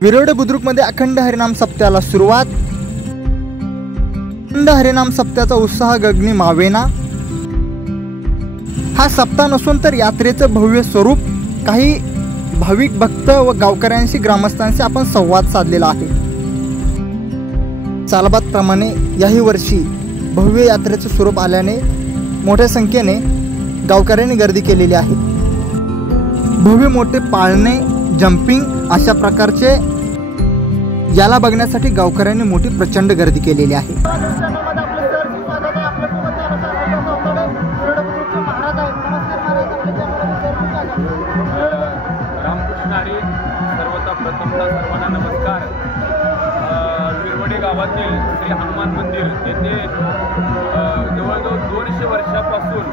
विरोडे बुद्रुकमध्ये अखंड हरिनाम सप्त्याला सुरुवात। अखंड हरिनाम सप्त्याचा उत्साह गगनी मावेना। हा सप्ताह नसून तर यात्रेचं भव्य स्वरूप। काही भाविक भक्त व गावकऱ्यांशी ग्रामस्थांशी आपण संवाद साधलेला आहे। सालबादप्रमाणे याही वर्षी भव्य यात्रेचं स्वरूप आल्याने मोठ्या संख्येने गावकऱ्यांनी गर्दी केलेली आहे। भव्य मोठे पाळणे, जंपिंग अशा प्रकारचे याला बघण्यासाठी गावकऱ्यांनी मोठी प्रचंड गर्दी केलेली आहे। रामकृष्णारी प्रथमतः सर्वांना नमस्कार। विरवडे गावातील श्री हनुमान मंदिर येथे जवळजवळ 200 वर्षापासून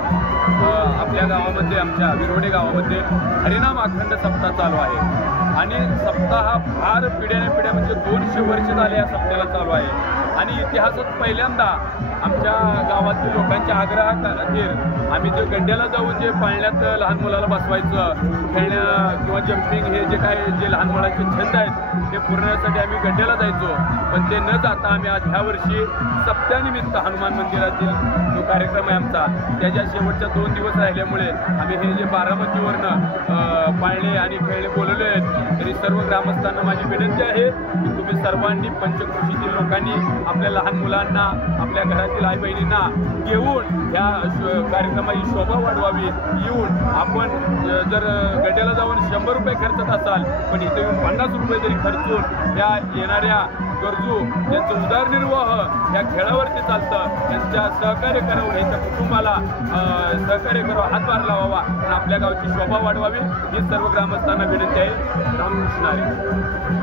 आपल्या गावामध्ये, आमच्या विरवडे गावामध्ये हरिनाम अखंड सप्ताह चालू आहे। आणि सप्ताह हा फार पिढ्याने म्हणजे 200 वर्ष झाले या सप्त्याला चालू आहे। आणि इतिहासात पहिल्यांदा आमच्या गावातील लोकांच्या आग्रहाखातीर आम्ही जे गड्ड्याला जाऊन जे पाळण्यात लहान मुलाला बसवायचं, खेळण्या किंवा जम्पिंग हे जे काय जे लहान मुलांचे छंद आहेत ते पुरवण्यासाठी आम्ही गड्ड्याला जायचो। पण ते न जाता आम्ही आज ह्या वर्षी सप्त्यानिमित्त हनुमान मंदिरातील जो कार्यक्रम आहे आमचा, त्याच्या शेवटच्या 2 दिवस राहिल्यामुळे आम्ही हे जे बारामतीवरनं पाळणे आणि खेळणे बोलवले आहेत, तरी सर्व ग्रामस्थांना माझी विनंती आहे की तुम्ही सर्वांनी, पंचक्रोशीतील लोकांनी आपल्या लहान मुलांना, आपल्या घरातील आई बहिणींना घेऊन या कार्यक्रमाची शोभा वाढवावी। येऊन आपण जर गड्ड्याला जाऊन 100 रुपये खर्चत असाल, पण इथे येऊन 50 रुपये जरी खर्चून या येणाऱ्या गरजू त्यांचं उदरनिर्वाह या खेळावरती चालतं, त्यांच्या सहकार्य करावं, यांच्या कुटुंबाला सहकार्य करावं, हातभार लावावा आणि आपल्या गावची शोभा वाढवावी ही सर्व ग्रामस्थांना विनंती आहे। रामकृष्ण हरी।